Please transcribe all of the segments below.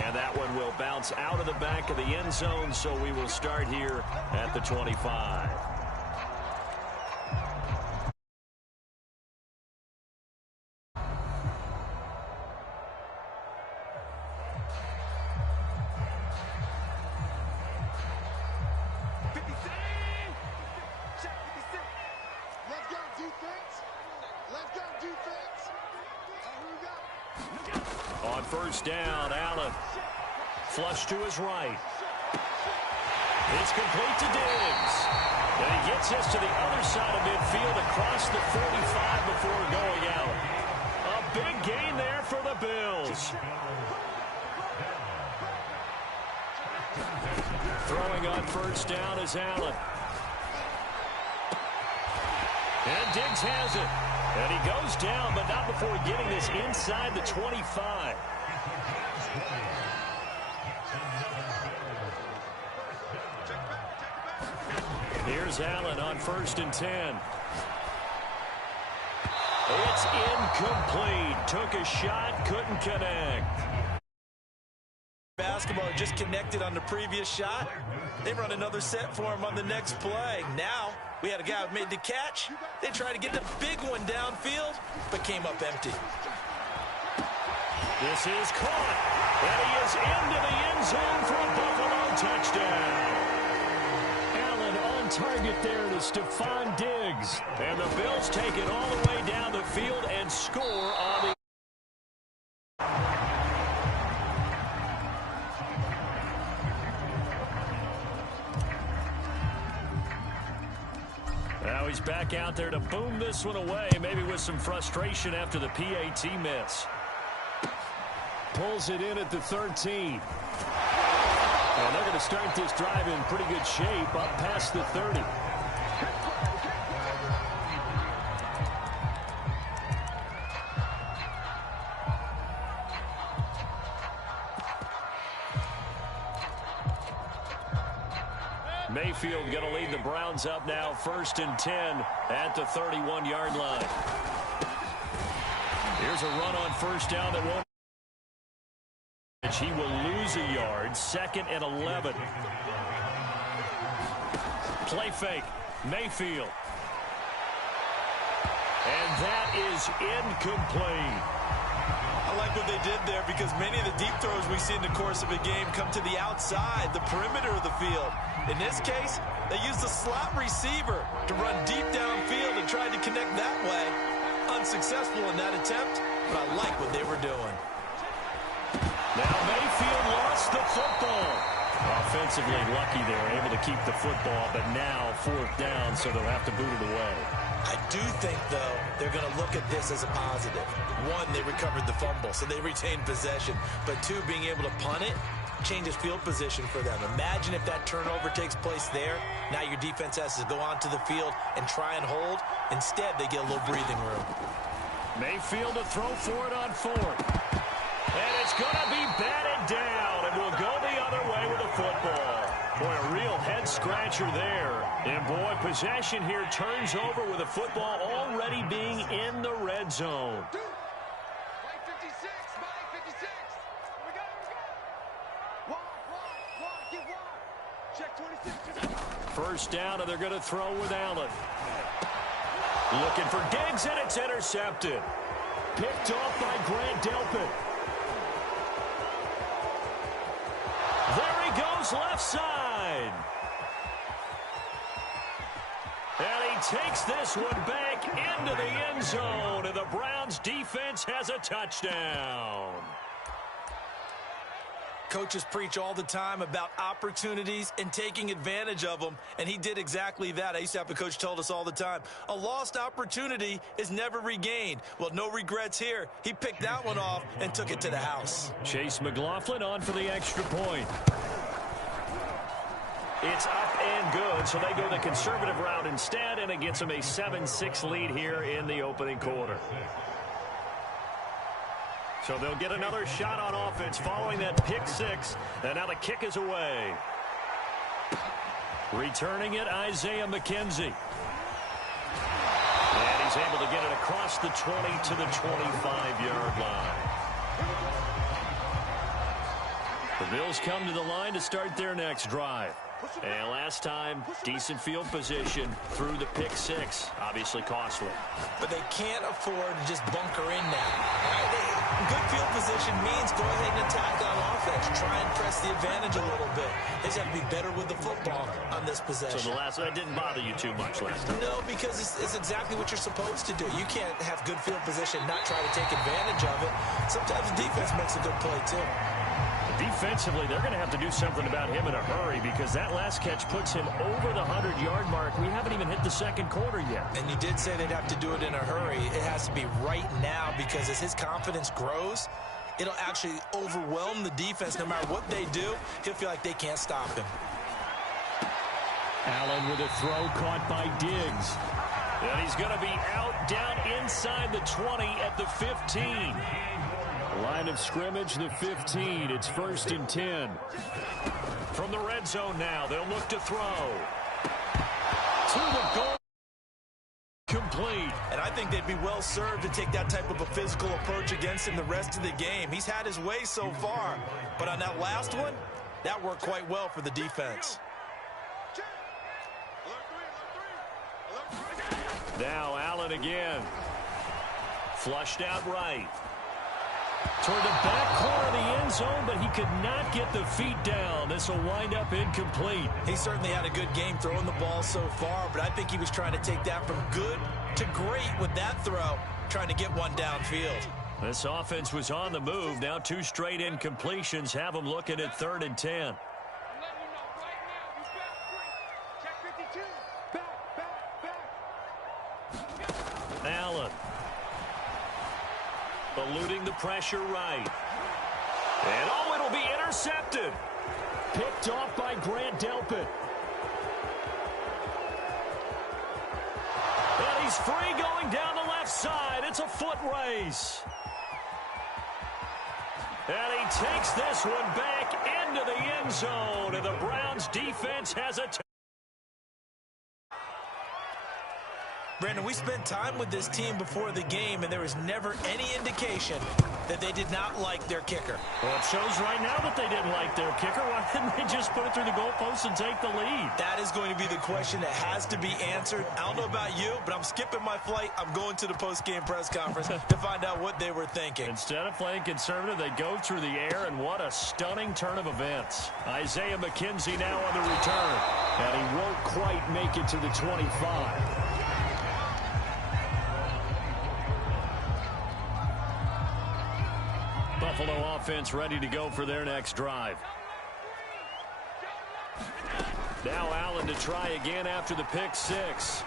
And that one will bounce out of the back of the end zone, so we will start here at the 25. On first down, Allen. Flush to his right. It's complete to Diggs. And he gets this to the other side of midfield across the 45 before going out. A big gain there for the Bills. Throwing on first down is Allen. And Diggs has it. And he goes down, but not before getting this inside the 25. Here's Allen on first and 10. It's incomplete. Took a shot, couldn't connect. Basketball just connected on the previous shot. They run another set for him on the next play. Now, we had a guy who made the catch. They tried to get the big one downfield, but came up empty. This is caught, and he is into the end zone for a Buffalo touchdown. Allen on target there to Stephon Diggs. And the Bills take it all the way down the field and score on the... Now he's back out there to boom this one away, maybe with some frustration after the PAT miss. Pulls it in at the 13. And they're going to start this drive in pretty good shape up past the 30. Mayfield going to lead the Browns up now, first and 10 at the 31-yard line. Here's a run on first down that won't. He will lose a yard, second and 11. Play fake, Mayfield. And that is incomplete. I like what they did there because many of the deep throws we see in the course of a game come to the outside, the perimeter of the field. In this case, they used the slot receiver to run deep downfield and tried to connect that way. Unsuccessful in that attempt, but I like what they were doing. Now Mayfield lost the football. Offensively lucky they were able to keep the football, but now fourth down, so they'll have to boot it away. I do think, though, they're going to look at this as a positive. One, they recovered the fumble, so they retained possession. But two, being able to punt it changes field position for them. Imagine if that turnover takes place there. Now your defense has to go onto the field and try and hold. Instead, they get a little breathing room. Mayfield to throw for it on fourth. And it's going to be batted down, and we'll go the other way with the football. Boy, a real head-scratcher there. And, boy, possession here turns over with the football already being in the red zone. First down, and they're going to throw with Allen. Looking for Diggs, and it's intercepted. Picked off by Grant Delpit. There he goes, left side. And he takes this one back into the end zone, and the Browns defense has a touchdown. Coaches preach all the time about opportunities and taking advantage of them, and he did exactly that. I used to have a coach told us all the time, a lost opportunity is never regained. Well, no regrets here. He picked that one off and took it to the house. Chase McLaughlin on for the extra point. It's up and good, so they go the conservative route instead, and it gets them a 7-6 lead here in the opening quarter. So they'll get another shot on offense following that pick six, and now the kick is away. Returning it, Isaiah McKenzie. And he's able to get it across the 20 to the 25-yard line. The Bills come to the line to start their next drive. And last time, decent field position through the pick six. Obviously costly. But they can't afford to just bunker in now. Good field position means go ahead and attack on offense. Try and press the advantage a little bit. They just have to be better with the football on this possession. So that didn't bother you too much last time? No, because it's exactly what you're supposed to do. You can't have good field position, not try to take advantage of it. Sometimes the defense makes a good play, too. Defensively, they're going to have to do something about him in a hurry because that last catch puts him over the 100-yard mark. We haven't even hit the second quarter yet. And you did say they'd have to do it in a hurry. It has to be right now because as his confidence grows, it'll actually overwhelm the defense. No matter what they do, he'll feel like they can't stop him. Allen with a throw caught by Diggs. And he's going to be out down inside the 20 at the 15. Line of scrimmage, the 15. It's 1st and 10. From the red zone now, they'll look to throw. To the goal. Complete. And I think they'd be well served to take that type of a physical approach against him the rest of the game. He's had his way so far. But on that last one, that worked quite well for the defense. Now Allen again. Flushed out right. Toward the back corner of the end zone, but he could not get the feet down. This will wind up incomplete. He certainly had a good game throwing the ball so far, but I think he was trying to take that from good to great with that throw, trying to get one downfield. This offense was on the move. Now 2 straight incompletions have them looking at 3rd and 10. Allen. Eluding the pressure right. And it'll be intercepted. Picked off by Grant Delpit. And he's free going down the left side. It's a foot race. And he takes this one back into the end zone. And the Browns defense has a Brandon, we spent time with this team before the game, and there was never any indication that they did not like their kicker. Well, it shows right now that they didn't like their kicker. Why didn't they just put it through the goalpost and take the lead? That is going to be the question that has to be answered. I don't know about you, but I'm skipping my flight. I'm going to the post-game press conference to find out what they were thinking. Instead of playing conservative, they go through the air, and what a stunning turn of events. Isaiah McKenzie now on the return, and he won't quite make it to the 25. Buffalo offense ready to go for their next drive. Now Allen to try again after the pick six.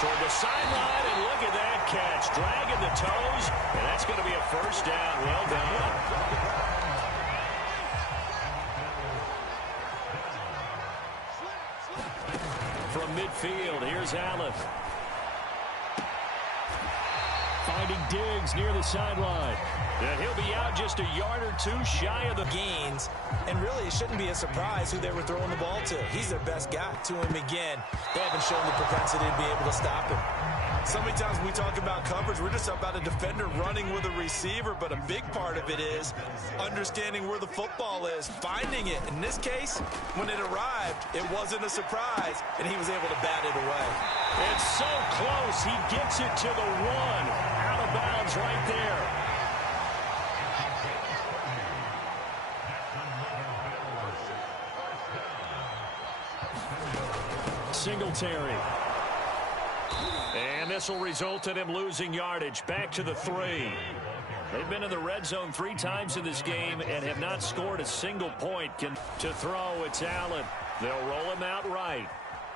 Toward the sideline, and look at that catch. Dragging the toes, and that's going to be a first down. Well done. From midfield, here's Allen. Finding Diggs near the sideline. And he'll be out just a yard or two shy of the gains. And really, it shouldn't be a surprise who they were throwing the ball to. He's their best guy. To him again, they haven't shown the propensity to be able to stop him. So many times when we talk about coverage, we're just about a defender running with a receiver, but a big part of it is understanding where the football is, finding it. In this case, when it arrived, it wasn't a surprise, and he was able to bat it away. It's so close. He gets it to the one. Out of bounds right there. Singletary. And this will result in him losing yardage. Back to the 3. They've been in the red zone 3 times in this game and have not scored a single point. To throw, it's Allen. They'll roll him out right.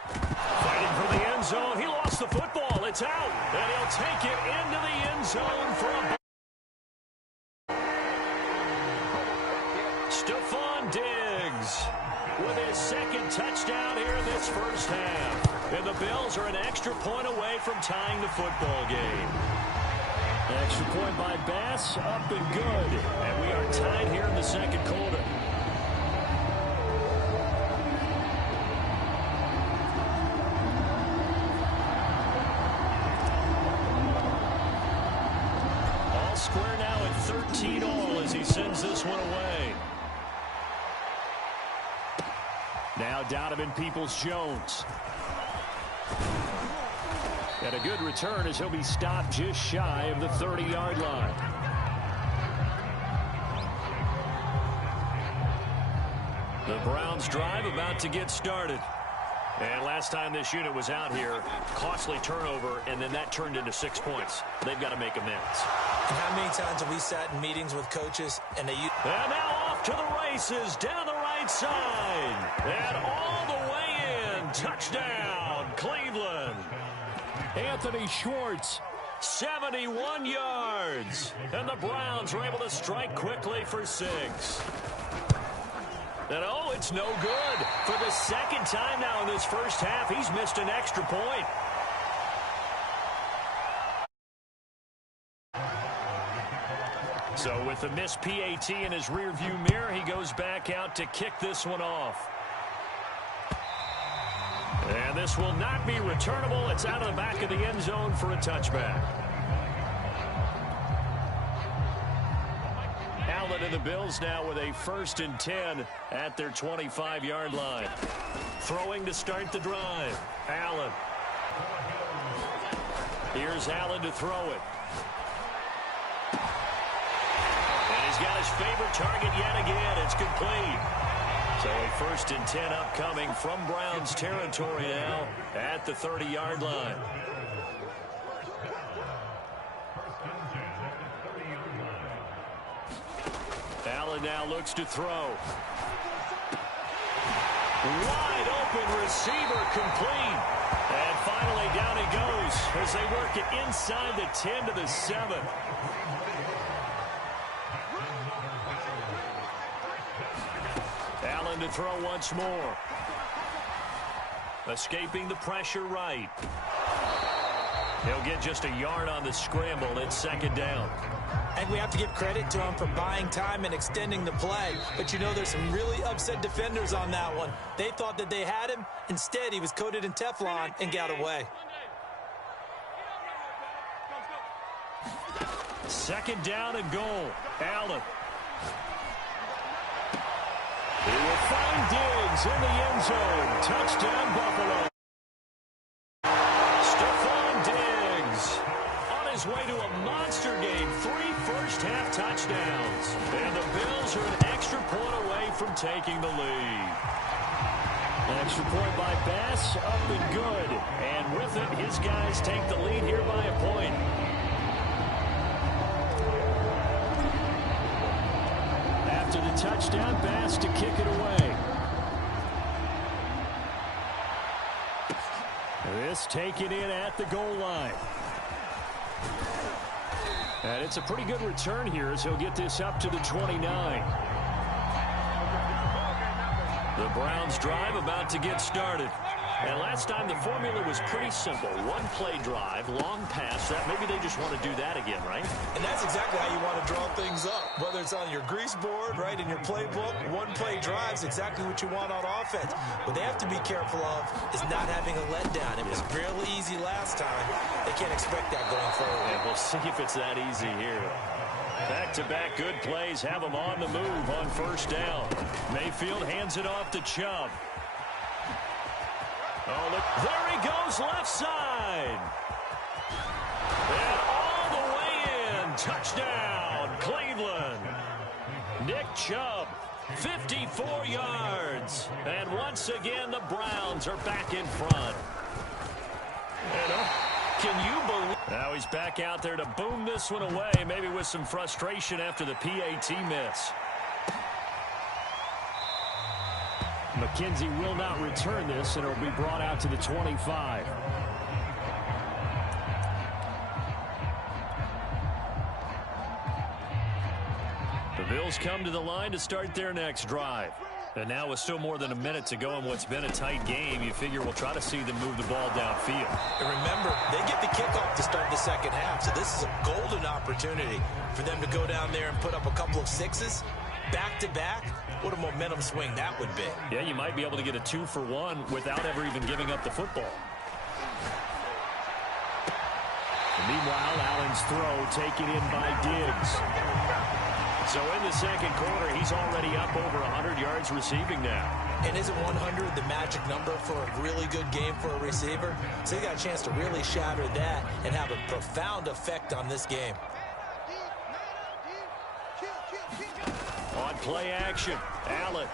Fighting for the end zone. He lost the football. It's out. And he'll take it into the end zone for a... Stephon Diggs with his second touchdown here in this first half. And the Bills are an extra point away from tying the football game. Extra point by Bass, up and good. And we are tied here in the second quarter. square now at 13 all as he sends this one away. Now Donovan Peoples-Jones. And a good return as he'll be stopped just shy of the 30-yard line. The Browns drive about to get started. And last time this unit was out here, costly turnover, and then that turned into 6 points. They've got to make amends. And how many times have we sat in meetings with coaches and they... And now off to the races, down the right side. And all the way in. Touchdown, Cleveland. Anthony Schwartz, 71 yards. And the Browns are able to strike quickly for 6. And oh, it's no good. For the second time now in this first half, he's missed an extra point. So with the missed PAT in his rearview mirror, he goes back out to kick this one off. And this will not be returnable. It's out of the back of the end zone for a touchback. Allen and the Bills now with a 1st and 10 at their 25-yard line. Throwing to start the drive. Allen. Here's Allen to throw it. And he's got his favorite target yet again. It's complete. So a 1st and 10 upcoming from Browns territory now at the 30-yard line. Allen now looks to throw. Wide open receiver complete. And finally down he goes as they work it inside the 10 to the 7. Allen to throw once more. Escaping the pressure right. He'll get just a yard on the scramble. It's 2nd down. And we have to give credit to him for buying time and extending the play. But you know there's some really upset defenders on that one. They thought that they had him. Instead, he was coated in Teflon and got away. 2nd down and goal. Allen. He will find Diggs in the end zone. Touchdown, Buffalo. Stephon Diggs on his way to a monster game. 3 first-half touchdowns. And the Bills are an extra point away from taking the lead. An extra point by Bass, up and good. And with it, his guys take the lead here by a point. After the touchdown, Bass to kick it away. This taken in at the goal line. And it's a pretty good return here as he'll get this up to the 29. The Browns drive about to get started. And last time the formula was pretty simple. 1-play drive, long pass. That maybe they just want to do that again, right? And that's exactly how you want to draw things up. Whether it's on your grease board, right, in your playbook, 1-play drive's exactly what you want on offense. What they have to be careful of is not having a letdown. It was really easy last time. They can't expect that going forward. And we'll see if it's that easy here. Back-to-back good plays have them on the move on 1st down. Mayfield hands it off to Chubb. Oh, look, there he goes left side. And all the way in. Touchdown, Cleveland. Nick Chubb, 54 yards. And once again, the Browns are back in front. And can you believe? Now he's back out there to boom this one away, maybe with some frustration after the PAT miss. McKenzie will not return this, and it'll be brought out to the 25. The Bills come to the line to start their next drive. And now with still more than a minute to go in what's been a tight game, you figure we'll try to see them move the ball downfield. And remember, they get the kickoff to start the second half, so this is a golden opportunity for them to go down there and put up a couple of 6s. Back-to-back, what a momentum swing that would be. Yeah, you might be able to get a 2-for-1 without ever even giving up the football. Meanwhile, Allen's throw taken in by Diggs. So in the second quarter, he's already up over 100 yards receiving now. And isn't 100 the magic number for a really good game for a receiver? So he got a chance to really shatter that and have a profound effect on this game. On play action, Allen.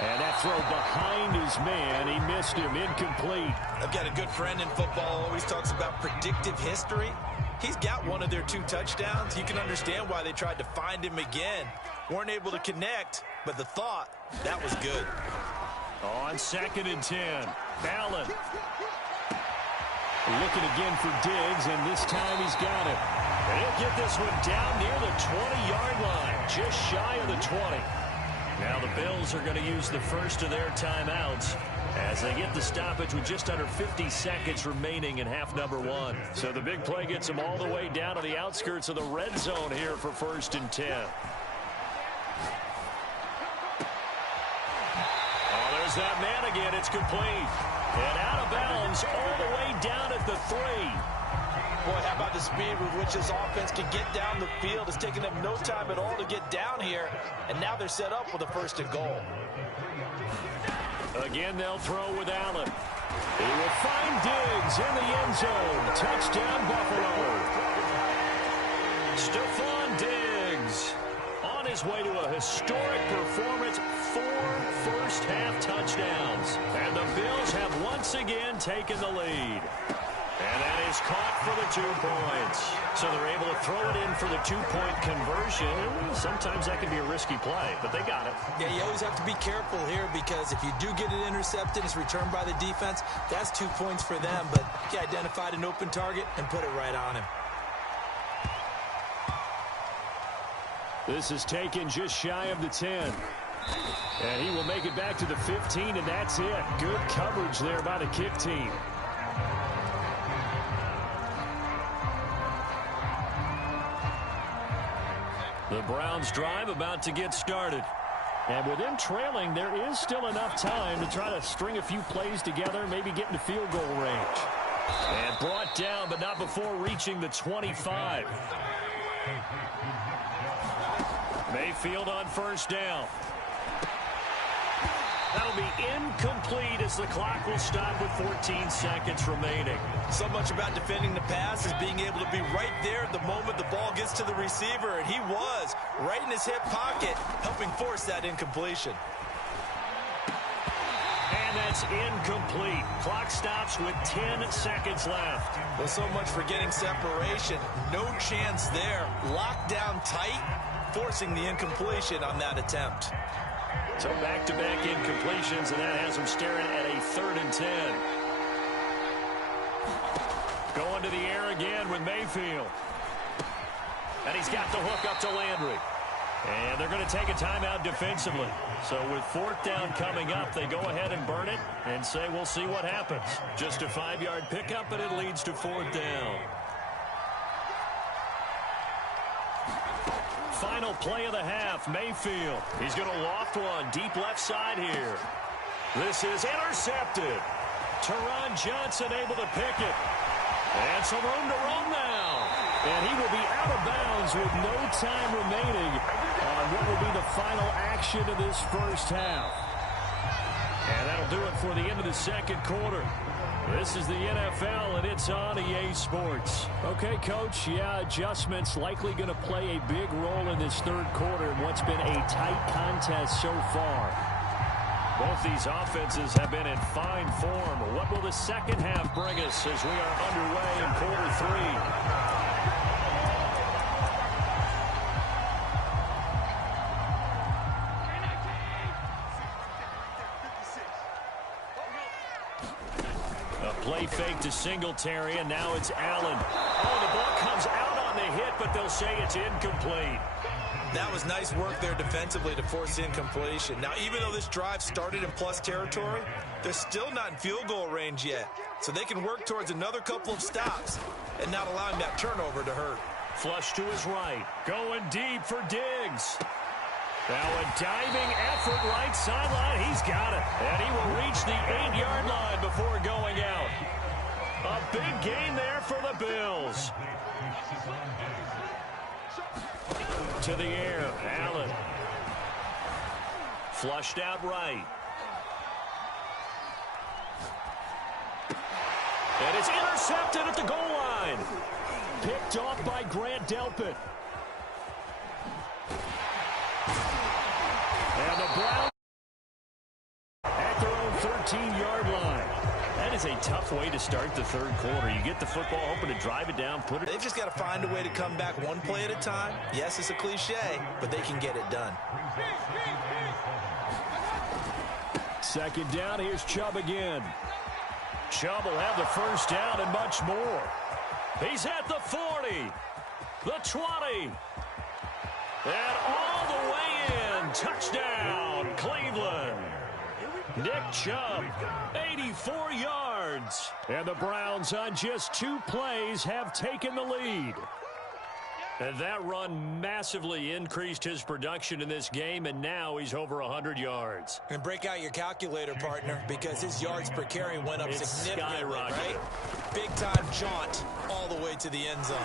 And that throw behind his man, he missed him, incomplete. I've got a good friend in football, always talks about predictive history. He's got one of their 2 touchdowns. You can understand why they tried to find him again. Weren't able to connect, but the thought, that was good. On 2nd and 10, Allen. Looking again for Diggs, and this time he's got it. And he'll get this one down near the 20-yard line, just shy of the 20. Now the Bills are going to use the first of their timeouts as they get the stoppage with just under 50 seconds remaining in half number 1. So the big play gets them all the way down to the outskirts of the red zone here for 1st and 10. Oh, there's that man again. It's complete. And out of bounds all the way down at the 3. Boy, how about the speed with which this offense can get down the field? It's taken them no time at all to get down here, and now they're set up with a 1st and goal. Again, they'll throw with Allen. He will find Diggs in the end zone. Touchdown, Buffalo. Stephon Diggs on his way to a historic performance, 4 first-half touchdowns. And the Bills have once again taken the lead. And that is caught for the 2 points. So they're able to throw it in for the 2-point conversion. Sometimes that can be a risky play, but they got it. Yeah, you always have to be careful here because if you do get it intercepted, it's returned by the defense. That's 2 points for them, but he identified an open target and put it right on him. This is taken just shy of the 10. And he will make it back to the 15, and that's it. Good coverage there by the kick team. The Browns drive about to get started. And with them trailing, there is still enough time to try to string a few plays together, maybe get into field goal range. And brought down, but not before reaching the 25. Mayfield on 1st down. That'll be incomplete as the clock will stop with 14 seconds remaining. So much about defending the pass is being able to be right there at the moment the ball gets to the receiver, and he was right in his hip pocket, helping force that incompletion. And that's incomplete. Clock stops with 10 seconds left. Well, so much for getting separation. No chance there. Locked down tight, forcing the incompletion on that attempt. So back-to-back incompletions, and that has them staring at a 3rd and 10. Going to the air again with Mayfield. And he's got the hook up to Landry. And they're going to take a timeout defensively. So with 4th down coming up, they go ahead and burn it and say we'll see what happens. Just a 5-yard pickup, and it leads to 4th down. Final play of the half, Mayfield. He's going to loft one deep left side here. This is intercepted. Teron Johnson able to pick it. And some room to roam now. And he will be out of bounds with no time remaining on what will be the final action of this 1st half. And that'll do it for the end of the 2nd quarter. This is the NFL, and it's on EA Sports. Okay, Coach, yeah, adjustments likely going to play a big role in this 3rd quarter in what's been a tight contest so far. Both these offenses have been in fine form. What will the 2nd half bring us as we are underway in quarter 3? Play fake to Singletary, and now it's Allen. Oh, the ball comes out on the hit, but they'll say it's incomplete. That was nice work there defensively to force incompletion. Now, even though this drive started in plus territory, they're still not in field goal range yet. So they can work towards another couple of stops and not allowing that turnover to hurt. Flush to his right. Going deep for Diggs. Now a diving effort right sideline. He's got it. And he will reach the 8-yard line before going out. A big gain there for the Bills. To the air, Allen. Flushed out right. And it's intercepted at the goal line. Picked off by Grant Delpit. And the Browns at their own 13-yard line. That is a tough way to start the third quarter. You get the football, hoping to drive it down, put it. They've just got to find a way to come back one play at a time. Yes, it's a cliche, but they can get it done. Second down, here's Chubb again. Chubb will have the first down and much more. He's at the 40, the 20, and all the way in. Touchdown, Cleveland. Nick Chubb, 84 yards. And the Browns on just 2 plays have taken the lead. And that run massively increased his production in this game, and now he's over 100 yards. And break out your calculator, partner, because his yards per carry went up significantly, right? Big-time jaunt all the way to the end zone.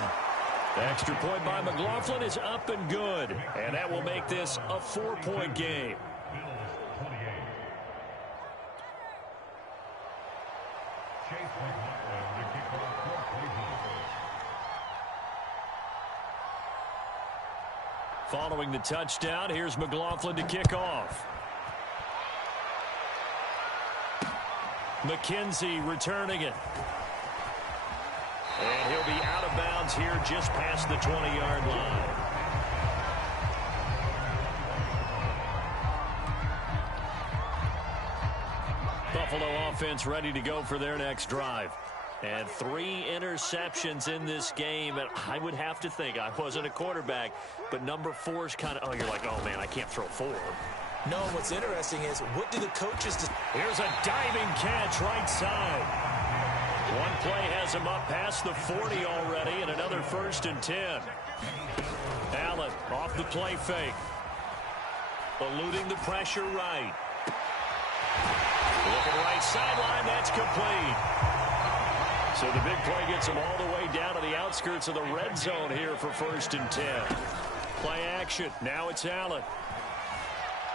The extra point by McLaughlin is up and good, and that will make this a 4-point game. Following the touchdown, here's McLaughlin to kick off. McKenzie returning it. And he'll be out of bounds here just past the 20-yard line. Buffalo offense ready to go for their next drive. And 3 interceptions in this game. And I would have to think, I wasn't a quarterback, but number 4 is kind of, you're like, oh, man, I can't throw 4. No, what's interesting is, what do the coaches do? Here's a diving catch right side. One play has him up past the 40 already, and another 1st and 10. Allen off the play fake. Eluding the pressure right. Looking right sideline, that's complete. So the big play gets him all the way down to the outskirts of the red zone here for 1st and 10. Play action. Now it's Allen.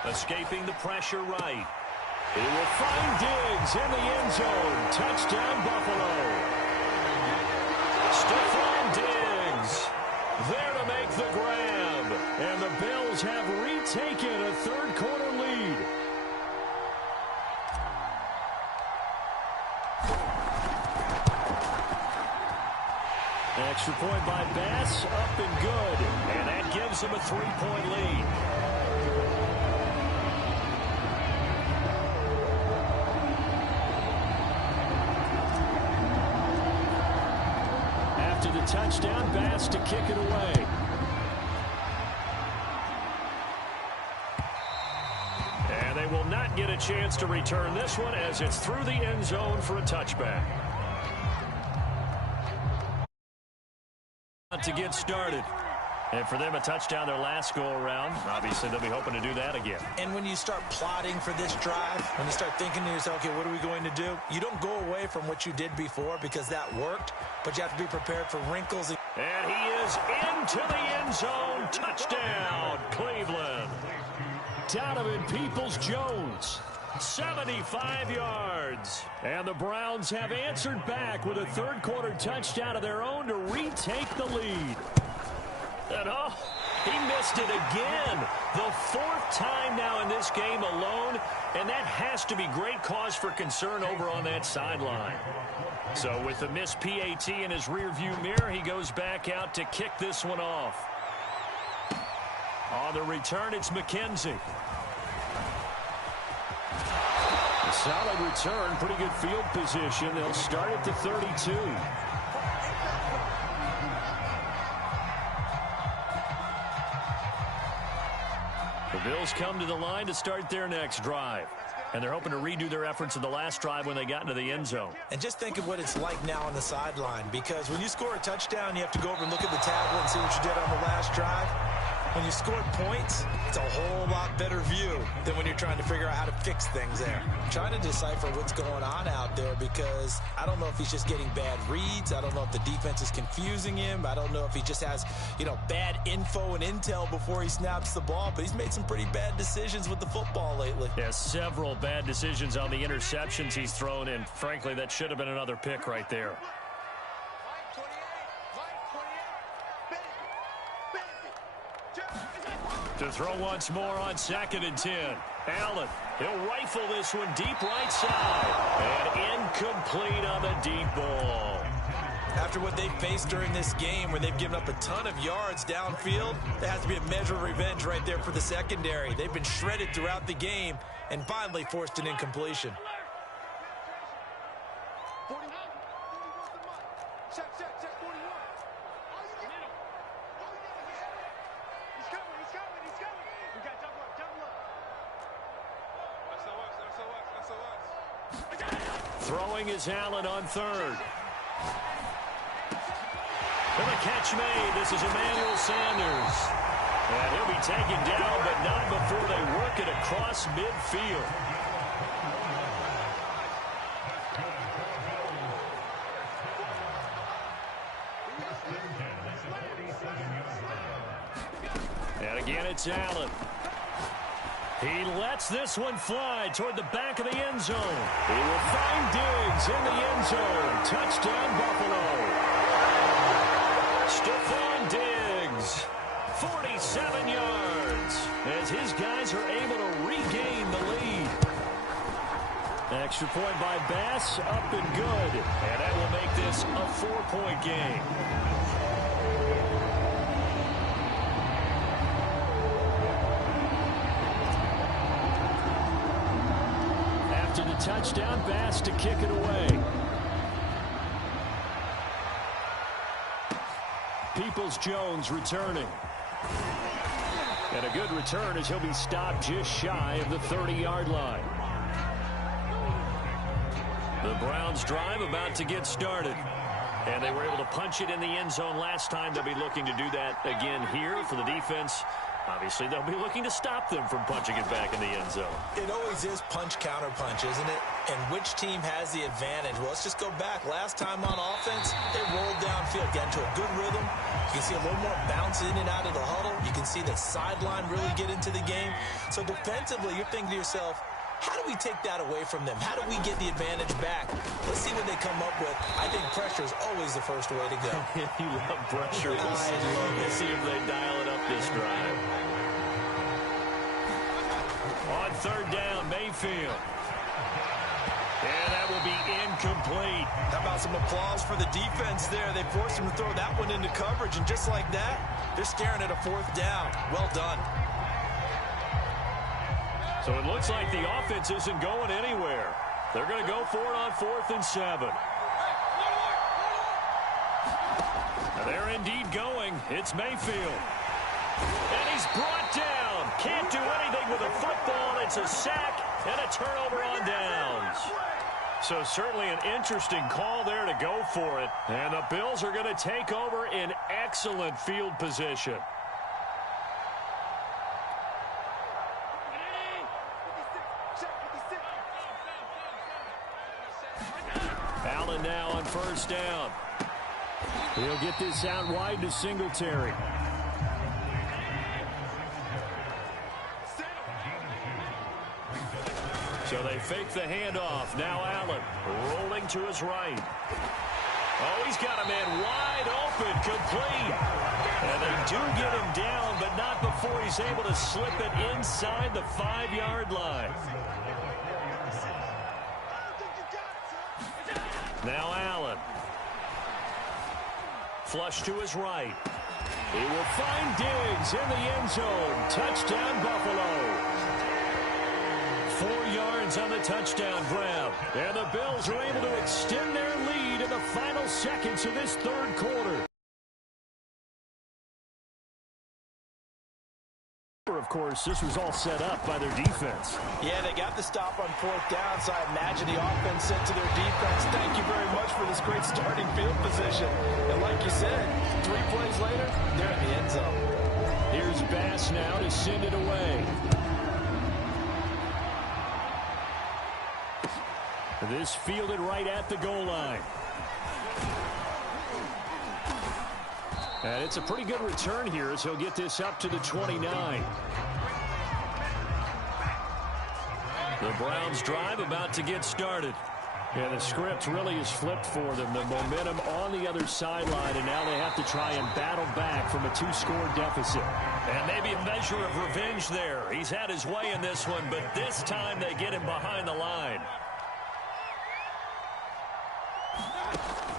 Escaping the pressure right. He will find Diggs in the end zone. Touchdown, Buffalo. Stephon Diggs there to make the grab. And the Bills have retaken a third-quarter lead. Extra point by Bass, up and good. And that gives him a 3-point lead. After the touchdown, Bass to kick it away. And they will not get a chance to return this one as it's through the end zone for a touchback. To get started. And for them, a touchdown their last go-around. Obviously, they'll be hoping to do that again. And when you start plotting for this drive, when you start thinking to yourself, okay, what are we going to do? You don't go away from what you did before because that worked, but you have to be prepared for wrinkles. And he is into the end zone. Touchdown, Cleveland. Donovan Peoples-Jones. 75 yards. And the Browns have answered back with a third-quarter touchdown of their own to retake the lead. And oh, he missed it again. The 4th time now in this game alone, and that has to be great cause for concern over on that sideline. So with the missed PAT in his rearview mirror, he goes back out to kick this one off. On the return, it's McKenzie. Solid return, pretty good field position. They'll start at the 32. The Bills come to the line to start their next drive. And they're hoping to redo their efforts in the last drive when they got into the end zone. And just think of what it's like now on the sideline, because when you score a touchdown, you have to go over and look at the tablet and see what you did on the last drive. When you score points, it's a whole lot better view than when you're trying to figure out how to fix things there. I'm trying to decipher what's going on out there because I don't know if he's just getting bad reads. I don't know if the defense is confusing him. I don't know if he just has, bad info and intel before he snaps the ball. But he's made some pretty bad decisions with the football lately. Yeah, several bad decisions on the interceptions he's thrown, and frankly, that should have been another pick right there. To throw once more on 2nd and 10. Allen, he'll rifle this one deep right side. And incomplete on the deep ball. After what they faced during this game where they've given up a ton of yards downfield, there has to be a measure of revenge right there for the secondary. They've been shredded throughout the game and finally forced an incompletion. Throwing is Allen on 3rd. And the catch made. This is Emmanuel Sanders. And he'll be taken down, but not before they work it across midfield. And again, it's Allen. He lets this one fly toward the back of the end zone. He will find Diggs in the end zone. Touchdown, Buffalo. Stephon Diggs, 47 yards, as his guys are able to regain the lead. Extra point by Bass, up and good. And that will make this a 4-point game. After the touchdown, Bass to kick it away. Peoples-Jones returning. And a good return as he'll be stopped just shy of the 30-yard line. The Browns drive about to get started. And they were able to punch it in the end zone last time. They'll be looking to do that again here for the defense. Obviously, they'll be looking to stop them from punching it back in the end zone. It always is punch-counter-punch, isn't it? And which team has the advantage? Well, let's just go back. Last time on offense, they rolled downfield, got into a good rhythm. You can see a little more bounce in and out of the huddle. You can see the sideline really get into the game. So defensively, you're thinking to yourself, how do we take that away from them? How do we get the advantage back? Let's see what they come up with. I think pressure is always the first way to go. You love pressure. We'll see if they dial it up this drive. On 3rd down, Mayfield. And that will be incomplete. How about some applause for the defense there? They forced him to throw that one into coverage, and just like that, they're staring at a 4th down. Well done. So it looks like the offense isn't going anywhere. They're going to go for it on 4th and 7. And they're indeed going. It's Mayfield. And he's brought down. Can't do anything with a football. It's a sack and a turnover on downs. So certainly an interesting call there to go for it. And the Bills are going to take over in excellent field position. Allen now on 1st down. He'll get this out wide to Singletary. So they fake the handoff. Now Allen rolling to his right. Oh, he's got a man wide open, complete. And they do get him down, but not before he's able to slip it inside the 5-yard line. Now Allen. Flush to his right. He will find Diggs in the end zone. Touchdown, Buffalo. 4 yards on the touchdown grab. And the Bills are able to extend their lead in the final seconds of this 3rd quarter. Of course, this was all set up by their defense. Yeah, they got the stop on 4th down, so I imagine the offense said to their defense, thank you very much for this great starting field position. And like you said, 3 plays later, they're in the end zone. Here's Bass now to send it away. This fielded right at the goal line. And it's a pretty good return here as he'll get this up to the 29. The Browns drive about to get started. And the script really is flipped for them. The momentum on the other sideline, and now they have to try and battle back from a 2-score deficit. And maybe a measure of revenge there. He's had his way in this one, but this time they get him behind the line.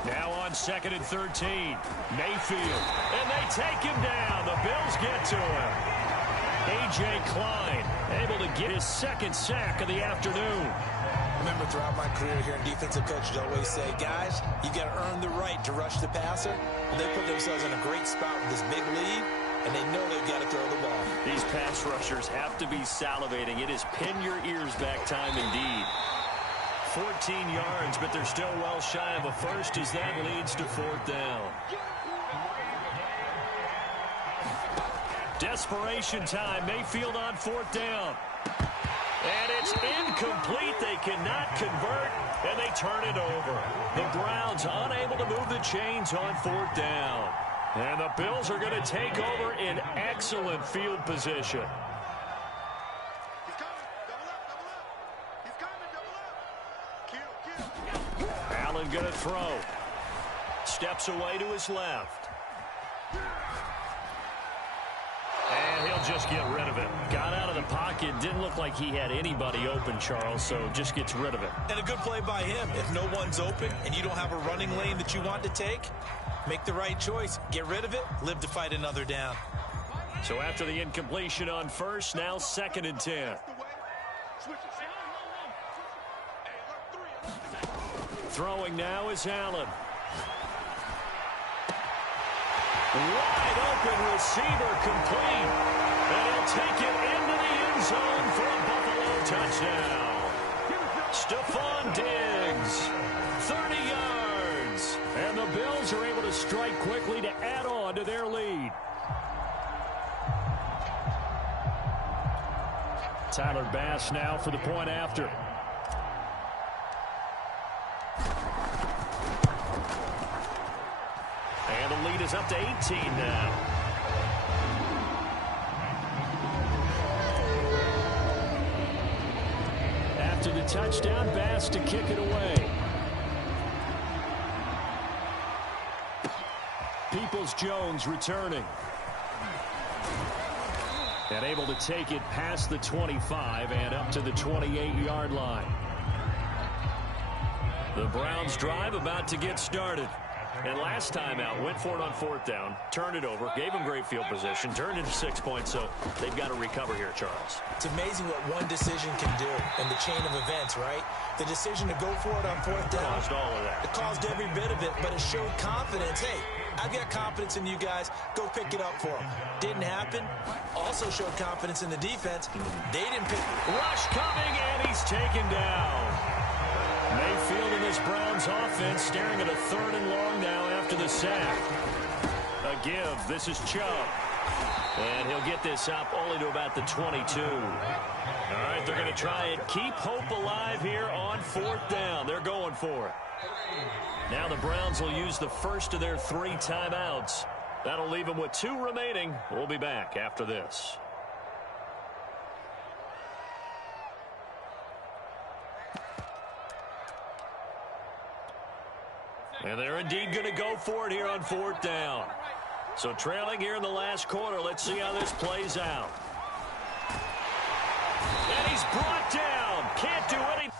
Now on 2nd and 13. Mayfield. And they take him down. The Bills get to him. A.J. Klein able to get his 2nd sack of the afternoon. Remember, throughout my career here in defensive coaches always say, guys, you got to earn the right to rush the passer. And they put themselves in a great spot with this big lead, and they know they've got to throw the ball. These pass rushers have to be salivating. It is pin your ears back time indeed. 14 yards, but they're still well shy of a first as that leads to 4th down. Desperation time. Mayfield on 4th down. And it's incomplete. They cannot convert, and they turn it over. The Browns unable to move the chains on 4th down. And the Bills are going to take over in excellent field position. Allen going to throw. Steps away to his left. And he'll just get rid of it. Got out of the pocket. Didn't look like he had anybody open, Charles, so just gets rid of it. And a good play by him. If no one's open and you don't have a running lane that you want to take, make the right choice. Get rid of it. Live to fight another down. So after the incompletion on first, now 2nd and 10. Throwing now is Allen. Wide open receiver complete. And he'll take it into the end zone for a Buffalo touchdown. Stephon Diggs, 30 yards. And the Bills are able to strike quickly to add on to their lead. Tyler Bass now for the point after. And the lead is up to 18 now. After the touchdown, Bass to kick it away. Peoples-Jones returning. And able to take it past the 25 and up to the 28-yard line. The Browns drive about to get started. And last time out, went for it on 4th down, turned it over, gave them great field position, turned into 6 points, so they've got to recover here, Charles. It's amazing what one decision can do in the chain of events, right? The decision to go for it on 4th down. Caused all of that. It caused every bit of it, but it showed confidence. Hey, I've got confidence in you guys. Go pick it up for them. Didn't happen. Also showed confidence in the defense. They didn't pick. Rush coming, and he's taken down. Mayfield in this Browns offense staring at a 3rd and long now after the sack. A give. This is Chubb. And he'll get this up only to about the 22. All right, they're going to try and keep hope alive here on 4th down. They're going for it. Now the Browns will use the first of their 3 timeouts. That'll leave them with 2 remaining. We'll be back after this. And they're indeed going to go for it here on 4th down. So trailing here in the last quarter. Let's see how this plays out. And he's brought down. Can't do anything.